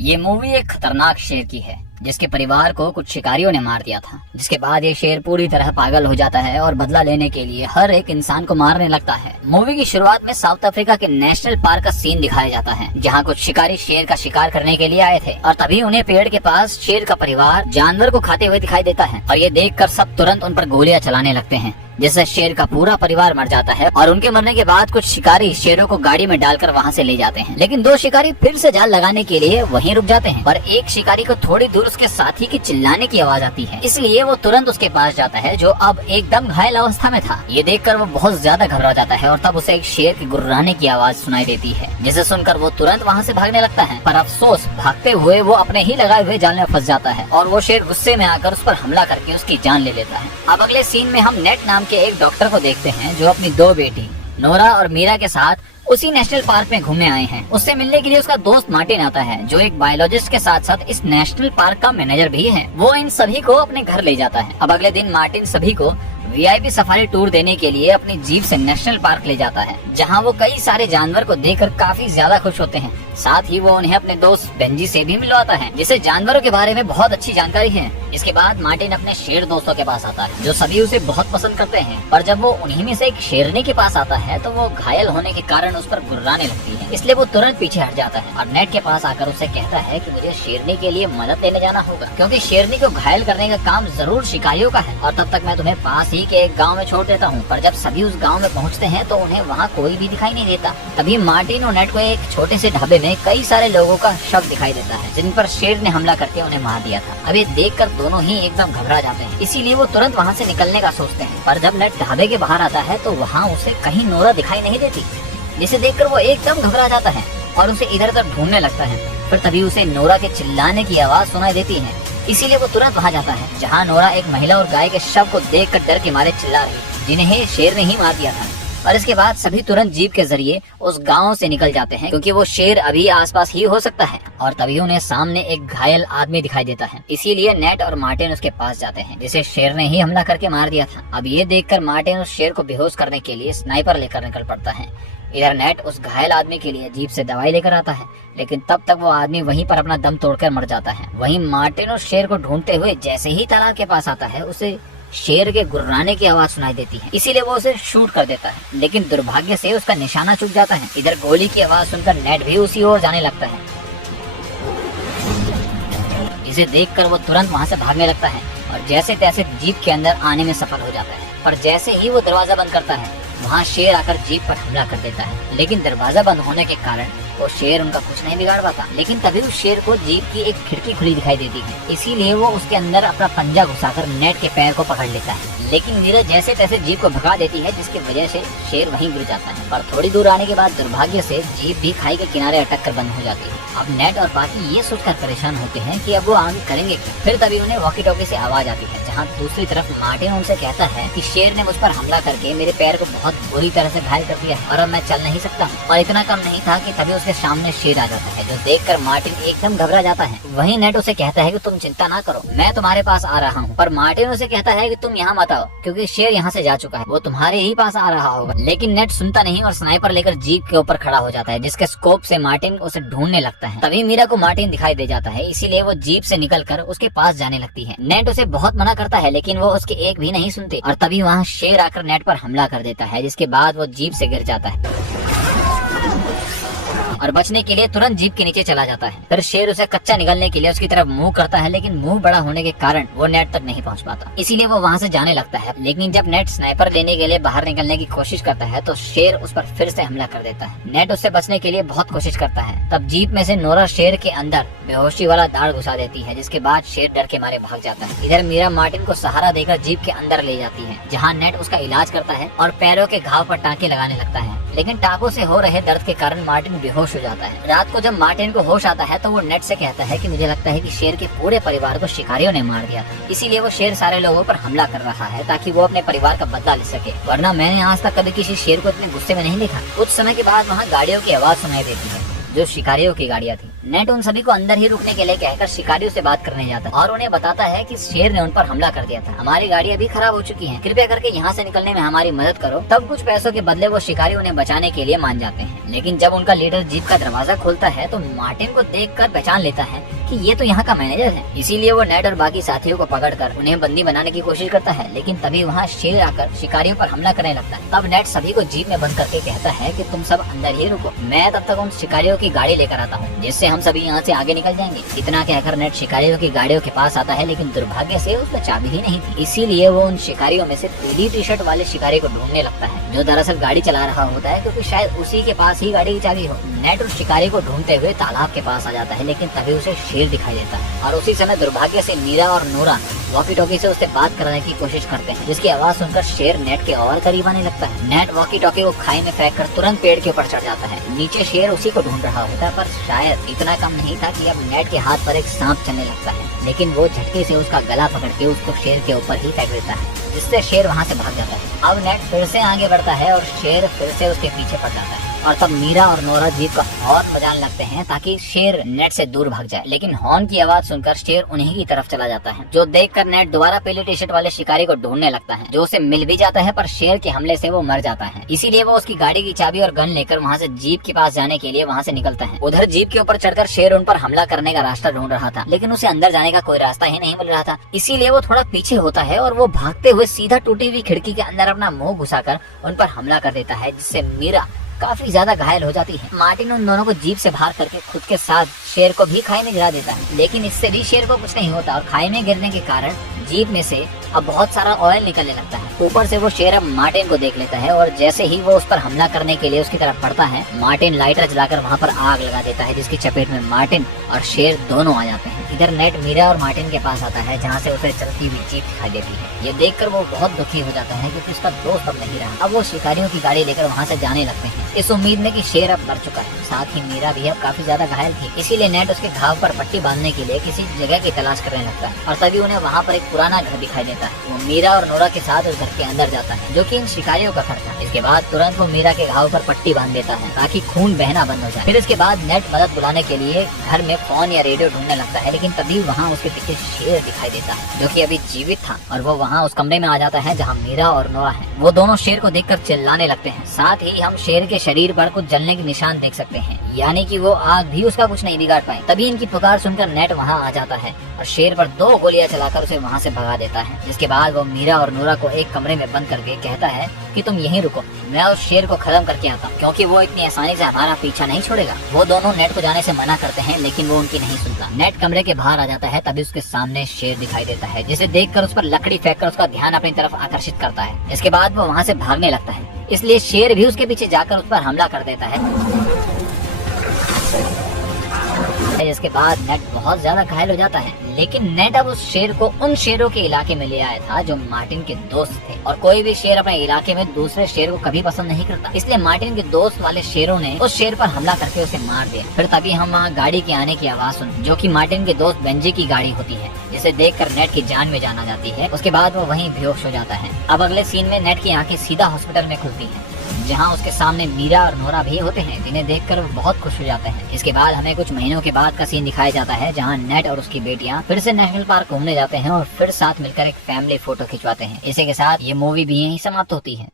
ये मूवी एक खतरनाक शेर की है जिसके परिवार को कुछ शिकारियों ने मार दिया था, जिसके बाद ये शेर पूरी तरह पागल हो जाता है और बदला लेने के लिए हर एक इंसान को मारने लगता है। मूवी की शुरुआत में साउथ अफ्रीका के नेशनल पार्क का सीन दिखाया जाता है, जहाँ कुछ शिकारी शेर का शिकार करने के लिए आए थे और तभी उन्हें पेड़ के पास शेर का परिवार जानवर को खाते हुए दिखाई देता है और ये देखकर सब तुरंत उन पर गोलियां चलाने लगते हैं, जिससे शेर का पूरा परिवार मर जाता है। और उनके मरने के बाद कुछ शिकारी शेरों को गाड़ी में डालकर वहाँ से ले जाते हैं, लेकिन दो शिकारी फिर से जाल लगाने के लिए वहीं रुक जाते हैं। पर एक शिकारी को थोड़ी दूर उसके साथी की चिल्लाने की आवाज आती है, इसलिए वो तुरंत उसके पास जाता है जो अब एकदम घायल अवस्था में था। ये देखकर वो बहुत ज्यादा घबरा जाता है और तब उसे एक शेर की गुर्राने की आवाज सुनाई देती है, जिसे सुनकर वो तुरंत वहाँ से भागने लगता है। पर अफसोस, भागते हुए वो अपने ही लगाए हुए जाल में फंस जाता है और वो शेर गुस्से में आकर उस पर हमला करके उसकी जान ले लेता है। अब अगले सीन में हम नेट नाम के एक डॉक्टर को देखते हैं जो अपनी दो बेटी नोरा और मीरा के साथ उसी नेशनल पार्क में घूमने आए हैं। उससे मिलने के लिए उसका दोस्त मार्टिन आता है, जो एक बायोलॉजिस्ट के साथ साथ इस नेशनल पार्क का मैनेजर भी है। वो इन सभी को अपने घर ले जाता है। अब अगले दिन मार्टिन सभी को वीआईपी सफारी टूर देने के लिए अपनी जीप से नेशनल पार्क ले जाता है, जहां वो कई सारे जानवर को देखकर काफी ज्यादा खुश होते हैं। साथ ही वो उन्हें अपने दोस्त बेंजी से भी मिलवाता है, जिसे जानवरों के बारे में बहुत अच्छी जानकारी है। इसके बाद मार्टिन अपने शेर दोस्तों के पास आता है, जो सभी उसे बहुत पसंद करते हैं। पर जब वो उन्हीं में से एक शेरनी के पास आता है तो वो घायल होने के कारण उस पर गुर्राने लगती है, इसलिए वो तुरंत पीछे हट जाता है और नेट के पास आकर उसे कहता है कि मुझे शेरनी के लिए मदद लेने जाना होगा, क्योंकि शेरनी को घायल करने का काम जरूर शिकारियों का है और तब तक मैं तुम्हें पास ही के एक गाँव में छोड़ देता हूँ। पर जब सभी उस गाँव में पहुँचते हैं तो उन्हें वहाँ कोई भी दिखाई नहीं देता। तभी मार्टिन और नेट को एक छोटे से ढाबे में कई सारे लोगों का शव दिखाई देता है, जिन पर शेर ने हमला करके उन्हें मार दिया था। अब ये देखकर दोनों ही एकदम घबरा जाते हैं, इसीलिए वो तुरंत वहाँ से निकलने का सोचते हैं। पर जब नेट ढाबे के बाहर आता है तो वहाँ उसे कहीं नोरा दिखाई नहीं देती, जिसे देखकर वो एकदम घबरा जाता है और उसे इधर उधर ढूंढने लगता है। फिर तभी उसे नोरा के चिल्लाने की आवाज सुनाई देती है, इसीलिए वो तुरंत वहाँ जाता है, जहाँ नोरा एक महिला और गाय के शव को देखकर डर के मारे चिल्ला रही, जिन्हें शेर ने ही मार दिया था। और इसके बाद सभी तुरंत जीप के जरिए उस गांव से निकल जाते हैं, क्योंकि वो शेर अभी आसपास ही हो सकता है। और तभी उन्हें सामने एक घायल आदमी दिखाई देता है, इसीलिए नेट और मार्टिन उसके पास जाते हैं, जिसे शेर ने ही हमला करके मार दिया था। अब ये देखकर मार्टिन उस शेर को बेहोश करने के लिए स्नाइपर लेकर निकल पड़ता है। इधर नेट उस घायल आदमी के लिए जीप से दवाई लेकर आता है, लेकिन तब तक वो आदमी वहीं पर अपना दम तोड़कर मर जाता है। वहीं मार्टिन उस शेर को ढूंढते हुए जैसे ही तालाब के पास आता है, उसे शेर के गुर्राने की आवाज सुनाई देती है, इसीलिए वो उसे शूट कर देता है, लेकिन दुर्भाग्य से उसका निशाना चूक जाता है। इधर गोली की आवाज सुनकर नेट भी उसी ओर जाने लगता है, इसे देखकर वो तुरंत वहां से भागने लगता है और जैसे तैसे जीप के अंदर आने में सफल हो जाता है। पर जैसे ही वो दरवाजा बंद करता है, वहाँ शेर आकर जीप पर हमला कर देता है, लेकिन दरवाजा बंद होने के कारण वो शेर उनका कुछ नहीं बिगाड़ पाता। लेकिन तभी उस शेर को जीप की एक खिड़की खुली दिखाई देती है, इसीलिए वो उसके अंदर अपना पंजा घुसाकर नेट के पैर को पकड़ लेता है, लेकिन मीरा जैसे तैसे जीप को भगा देती है, जिसकी वजह से शेर वहीं गिर जाता है। पर थोड़ी दूर आने के बाद दुर्भाग्य से जीप भी खाई के किनारे अटक कर बंद हो जाती है। अब नेट और बाकी ये सोचकर परेशान होते हैं कि अब वो आगे करेंगे क्या। फिर तभी उन्हें वॉकी टॉकी से आवाज आती है, जहाँ दूसरी तरफ मार्टिन उनसे कहता है कि शेर ने मुझ पर हमला करके मेरे पैर को बहुत बुरी तरह से घायल कर दिया और अब मैं चल नहीं सकता। और इतना कम नहीं था कि तभी उसके सामने शेर आ जाता है, जो देखकर मार्टिन एकदम घबरा जाता है। वहीं नेट उसे कहता है कि तुम चिंता ना करो, मैं तुम्हारे पास आ रहा हूँ। पर मार्टिन उसे कहता है कि तुम यहाँ मत आओ, क्योंकि शेर यहाँ से जा चुका है, वो तुम्हारे ही पास आ रहा होगा। लेकिन नेट सुनता नहीं और स्नाइपर लेकर जीप के ऊपर खड़ा हो जाता है, जिसके स्कोप से मार्टिन उसे ढूंढने लगता है। तभी मीरा को मार्टिन दिखाई दे जाता है, इसीलिए वो जीप से निकलकर उसके पास जाने लगती है। नेट उसे बहुत मना करता है, लेकिन वो उसके एक भी नहीं सुनती और तभी वहाँ शेर आकर नेट पर हमला कर देता है, जिसके बाद वो जीप से गिर जाता है और बचने के लिए तुरंत जीप के नीचे चला जाता है। फिर शेर उसे कच्चा निगलने के लिए उसकी तरफ मुंह करता है, लेकिन मुंह बड़ा होने के कारण वो नेट तक नहीं पहुंच पाता, इसीलिए वो वहां से जाने लगता है। लेकिन जब नेट स्नाइपर लेने के लिए बाहर निकलने की कोशिश करता है तो शेर उस पर फिर से हमला कर देता है। नेट उससे बचने के लिए बहुत कोशिश करता है, तब जीप में से नोरा शेर के अंदर बेहोशी वाला दाढ़ घुसा देती है, जिसके बाद शेर डर के मारे भाग जाता है। इधर मीरा मार्टिन को सहारा देकर जीप के अंदर ले जाती है, जहाँ नेट उसका इलाज करता है और पैरों के घाव पर टाँके लगाने लगता है, लेकिन टाँकों से हो रहे दर्द के कारण मार्टिन बेहोश हो जाता है। रात को जब मार्टिन को होश आता है तो वो नेट से कहता है कि मुझे लगता है कि शेर के पूरे परिवार को शिकारियों ने मार दिया था, इसीलिए वो शेर सारे लोगों पर हमला कर रहा है ताकि वो अपने परिवार का बदला ले सके, वरना मैंने आज तक कभी किसी शेर को इतने गुस्से में नहीं देखा। कुछ समय के बाद वहाँ गाड़ियों की आवाज सुनाई देती है, जो शिकारियों की गाड़ियाँ थी। नेट उन सभी को अंदर ही रुकने के लिए कहकर शिकारियों से बात करने जाता है और उन्हें बताता है कि शेर ने उन पर हमला कर दिया था। हमारी गाड़ी अभी खराब हो चुकी है, कृपया करके यहाँ से निकलने में हमारी मदद करो। तब कुछ पैसों के बदले वो शिकारी उन्हें बचाने के लिए मान जाते हैं। लेकिन जब उनका लीडर जीप का दरवाजा खोलता है तो मार्टिन को देखकर पहचान लेता है कि ये तो यहाँ का मैनेजर है। इसीलिए वो नेट और बाकी साथियों को पकड़कर उन्हें बंदी बनाने की कोशिश करता है। लेकिन तभी वहाँ शेर आकर शिकारियों पर हमला करने लगता है। तब नेट सभी को जीप में बंद करके कहता है कि तुम सब अंदर ही रुको, मैं तब तक उन शिकारियों की गाड़ी लेकर आता हूँ, जिससे हम सभी यहाँ से आगे निकल जाएंगे। इतना कहकर नेट शिकारियों की गाड़ियों के पास आता है, लेकिन दुर्भाग्य से उसमें चाबी ही नहीं थी। इसीलिए वो उन शिकारियों में से पीली टी शर्ट वाले शिकारी को ढूंढने लगता है, जो दरअसल गाड़ी चला रहा होता है, क्योंकि शायद उसी के पास ही गाड़ी की चाबी हो। नेट उस शिकारी को ढूंढते हुए तालाब के पास आ जाता है, लेकिन तभी उसे शेर दिखाई देता है और उसी समय दुर्भाग्य से मीरा और नूरा वॉकी टॉकी से उससे बात करने की कोशिश करते हैं, जिसकी आवाज सुनकर शेर नेट के और करीब आने लगता है। नेट वॉकी टॉकी को खाई में फेंक कर तुरंत पेड़ के ऊपर चढ़ जाता है। नीचे शेर उसी को ढूंढ रहा होता है, पर शायद इतना कम नहीं था कि अब नेट के हाथ पर एक सांप चलने लगता है, लेकिन वो झटके से उसका गला पकड़ के उसको शेर के ऊपर ही फेंक देता है, जिससे शेर वहाँ से भाग जाता है। अब नेट फिर से आगे बढ़ता है और शेर फिर से उसके पीछे पड़ जाता है और तब मीरा और नोरा जीप का हॉर्न बजाने लगते हैं ताकि शेर नेट से दूर भाग जाए। लेकिन हॉर्न की आवाज सुनकर शेर उन्हीं की तरफ चला जाता है, जो देखकर नेट दोबारा पीली टी शर्ट वाले शिकारी को ढूंढने लगता है, जो उसे मिल भी जाता है, पर शेर के हमले से वो मर जाता है। इसीलिए वो उसकी गाड़ी की चाबी और गन लेकर वहाँ से जीप के पास जाने के लिए वहाँ से निकलता है। उधर जीप के ऊपर चढ़कर शेर उन पर हमला करने का रास्ता ढूंढ रहा था, लेकिन उसे अंदर जाने का कोई रास्ता ही नहीं मिल रहा था। इसीलिए वो थोड़ा पीछे होता है और वो भागते हुए सीधा टूटी हुई खिड़की के अंदर अपना मुंह घुसाकर उन पर हमला कर देता है, जिससे मीरा काफी ज्यादा घायल हो जाती है। मार्टिन उन दोनों को जीप से बाहर करके खुद के साथ शेर को भी खाई में गिरा देता है, लेकिन इससे भी शेर को कुछ नहीं होता और खाई में गिरने के कारण जीप में से अब बहुत सारा ऑयल निकलने लगता है। ऊपर से वो शेर अब मार्टिन को देख लेता है और जैसे ही वो उस पर हमला करने के लिए उसकी तरफ बढ़ता है, मार्टिन लाइटर जलाकर वहाँ पर आग लगा देता है, जिसकी चपेट में मार्टिन और शेर दोनों आ जाते हैं। इधर नेट मीरा और मार्टिन के पास आता है, जहाँ से उसे चलती हुई जीप दिखाई देती है। ये देखकर वो बहुत दुखी हो जाता है, क्योंकि उसका दोस्त अब नहीं रहा। अब वो शिकारियों की गाड़ी लेकर वहाँ से जाने लगते हैं, इस उम्मीद में कि शेर अब मर चुका है। साथ ही मीरा भी अब काफी ज्यादा घायल थी, इसीलिए नेट उसके घाव पर पट्टी बांधने के लिए किसी जगह की तलाश करने लगता है और तभी उन्हें वहाँ पर एक पुराना घर दिखाई देता है। वो मीरा और नोरा के साथ उस घर के अंदर जाता है, जो कि इन शिकारियों का घर था। इसके बाद तुरंत वो मीरा के घाव पर पट्टी बांध देता है ताकि खून बहना बंद हो जाए। फिर इसके बाद नेट मदद बुलाने के लिए घर में फोन या रेडियो ढूंढने लगता है, लेकिन तभी वहाँ उसके पीछे शेर दिखाई देता है, जो कि अभी जीवित था, और वो वहाँ उस कमरे में आ जाता है जहाँ मीरा और नोरा है। वो दोनों शेर को देखकर चिल्लाने लगते हैं। साथ ही हम शेर के शरीर पर कुछ जलने के निशान देख सकते हैं, यानी कि वो आग भी उसका कुछ नहीं बिगाड़ पाए। तभी इनकी पुकार सुनकर नेट वहाँ आ जाता है और शेर पर 2 गोलियां चलाकर उसे वहाँ से भगा देता है। जिसके बाद वो मीरा और नोरा को एक कमरे में बंद करके कहता है कि तुम यहीं रुको, मैं उस शेर को खत्म करके आता हूँ, क्योंकि वो इतनी आसानी से हमारा पीछा नहीं छोड़ेगा। वो दोनों नेट को जाने से मना करते हैं, लेकिन वो उनकी नहीं सुनता। नेट कमरे के बाहर आ जाता है, तभी उसके सामने शेर दिखाई देता है, जिसे देखकर उस पर लकड़ी फेंककर उसका ध्यान अपनी तरफ आकर्षित करता है। इसके बाद वो वहाँ से भागने लगता है, इसलिए शेर भी उसके पीछे जाकर उस पर हमला कर देता है। इसके बाद नेट बहुत ज्यादा घायल हो जाता है, लेकिन नेट अब उस शेर को उन शेरों के इलाके में ले आया था जो मार्टिन के दोस्त थे, और कोई भी शेर अपने इलाके में दूसरे शेर को कभी पसंद नहीं करता। इसलिए मार्टिन के दोस्त वाले शेरों ने उस शेर पर हमला करके उसे मार दिया। फिर तभी हम वहाँ गाड़ी के आने की आवाज सुन, जो कि मार्टिन के दोस्त बेंजी की गाड़ी होती है, जिसे देखकर नेट की जान में जान आ जाती है। उसके बाद वो वहीं बेहोश हो जाता है। अब अगले सीन में नेट की आंखें सीधा हॉस्पिटल में खुलती हैं, जहां उसके सामने मीरा और नोरा भी होते हैं, जिन्हें देखकर वो बहुत खुश हो जाते हैं। इसके बाद हमें कुछ महीनों के बाद का सीन दिखाया जाता है, जहां नेट और उसकी बेटियां फिर से नेशनल पार्क घूमने जाते हैं और फिर साथ मिलकर एक फैमिली फोटो खिंचवाते हैं। इसी के साथ ये मूवी भी यहीं समाप्त होती है।